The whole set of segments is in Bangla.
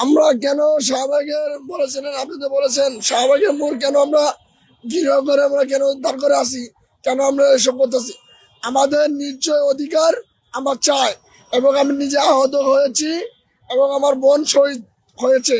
আমরা কেন শাহবাগের বলেছিলেন, আপনি তো বলেছেন শাহবাগের মোড় কেন আমরা গৃহ করে আমরা কেন উদ্ধার করে আসি, কেন আমরা এসব করতেছি? আমাদের নিশ্চয় অধিকার আমরা চাই, এবং আমি নিজে আহত হয়েছি এবং আমার বোন শহীদ হয়েছে।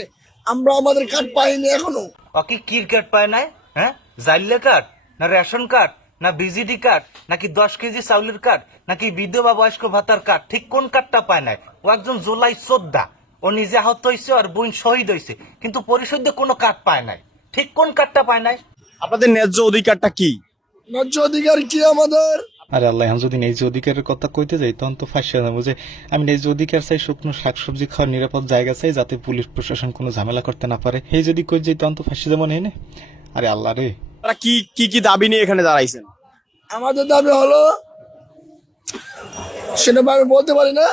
আমরা আমাদের কার্ড পাইনি এখনো। ওকে কি কার্ড পায় নাই? হ্যাঁ, জাইলে কার্ড না রেশন কার্ড না বিজিডি কার্ড নাকি 10 কেজি চাউলের কার্ড নাকি বিধবা বয়স্ক ভাতার কার্ড, ঠিক কোন কার্ডটা পায় নাই? ও একজন জুলাই যোদ্ধা, ও নিজে আহত হয়েছে আর বোন শহীদ হয়েছে, কিন্তু পরিশোধে কোনো কার্ড পায় নাই। ঠিক কোন কার্ডটা পায় নাই? আপনাদের ন্যায্য অধিকারটা কি? ন্যায্য অধিকার কি আমাদের? আরে আল্লাহ, এখন যদি ন্যায্য অধিকারের কথা কইতে যাই তখন তো ফাঁসিয়ে যাবো যে আমি ন্যায্য অধিকার চাই, শুকনো শাকসবজি খাওয়ার নিরাপদ জায়গা চাই, যাতে পুলিশ প্রশাসন কোনো ঝামেলা করতে না পারে। এই যদি কই যাই তখন তো ফাঁসি যাবো না। আরে আল্লাহ রে, আপনারা কি কি কি দাবি নিয়ে এখানে দাঁড়াইছেন? আমাদের দাবি হলো, সেটা আমি বলতে পারি না,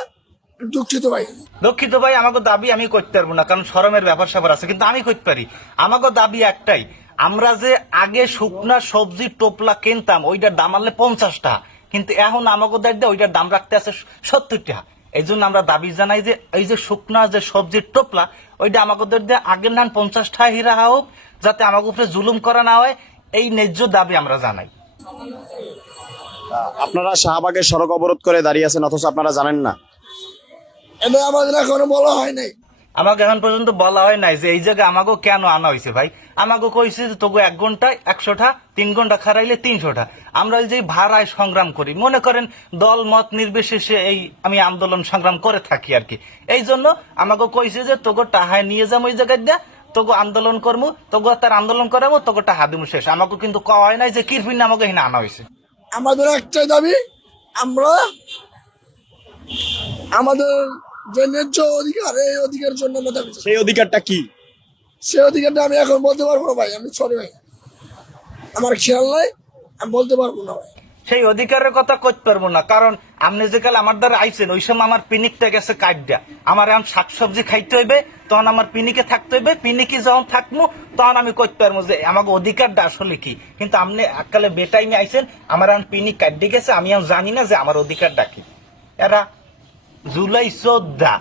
দুঃখিত ভাই। দুঃখিত ভাই, আমাকে দাবি আমি করতে পারবো না, কারণ শরমের ব্যাপার স্যাপার আছে, কিন্তু আমি করতে পারি। আমাকে দাবি একটাই, আমরা যে আগে শুকনা সবজি টোপলা কিনতাম ওইটার দাম আনলে 50 টাকা, কিন্তু এখন আমাকে দেখতে ওইটার দাম রাখতে আছে 70 টাকা। এই জন্য আমরা দাবি জানাই যে এই যে শুকনা যে সবজির টোপলা ওইটা আমাকে দেখতে আগের নান 50 টাকা হিরা হোক, যাতে আমাকে উপরে জুলুম করা না হয়, এই ন্যায্য দাবি আমরা জানাই। আপনারা শাহবাগের সড়ক অবরোধ করে দাঁড়িয়ে আছেন অথচ আপনারা জানেন না? এটা আমাদের এখনো বলা হয় নাই। আমাকে এখন পর্যন্ত বলা হয় নাই যে এই জায়গায় আমাকে কেন আনা হয়েছে। ভাই আমাকে কইছে যে তোকে 1 ঘন্টায় 100টা, 3 ঘন্টা খারাইলে 300টা। আমরা ওই যে ভাড়ায় সংগ্রাম করি, মনে করেন দল মত নির্বিশেষে এই আমি আন্দোলন সংগ্রাম করে থাকি আর কি। এই জন্য আমাকে কইছে যে তোকে টাহায় নিয়ে যাবো ওই জায়গায় দিয়া, তোকে আন্দোলন করবো, তোকে তার আন্দোলন করাবো, তোকে টাহা দিব শেষ। আমাকে কিন্তু কওয়া হয় নাই যে কিরপিন আমাকে এখানে আনা হয়েছে। আমাদের একটাই দাবি, আমরা আমাদের যে ন্যায্য অধিকার, এই অধিকারের জন্য আমরা দাবি চাই। সেই অধিকারটা কি? সেই অধিকারটা আমি এখন বলতে পারবো না ভাই, আমি সরি ভাই, আমার খেয়াল নাই, আমি বলতে পারবো না ভাই। সেই অধিকারের কথা কইতে পারবো না, কারণ আপনি যে কাল আমার দ্বারা আইছেন ওই সময় আমার পিনিকটা গেছে কাটটা। আমার এখন শাকসবজি খাইতে হইবে, তখন আমার পিনিকে থাকতে হইবে, পিনিকে যখন থাকবো তখন আমি কইতে পারবো যে আমাকে অধিকারটা আসলে কি। কিন্তু আপনি এককালে বেটাই নিয়ে আইছেন, আমার এখন পিনিক কাটতে গেছে, আমি এখন জানি না যে আমার অধিকারটা কি। এরা জুলাই যোদ্ধা।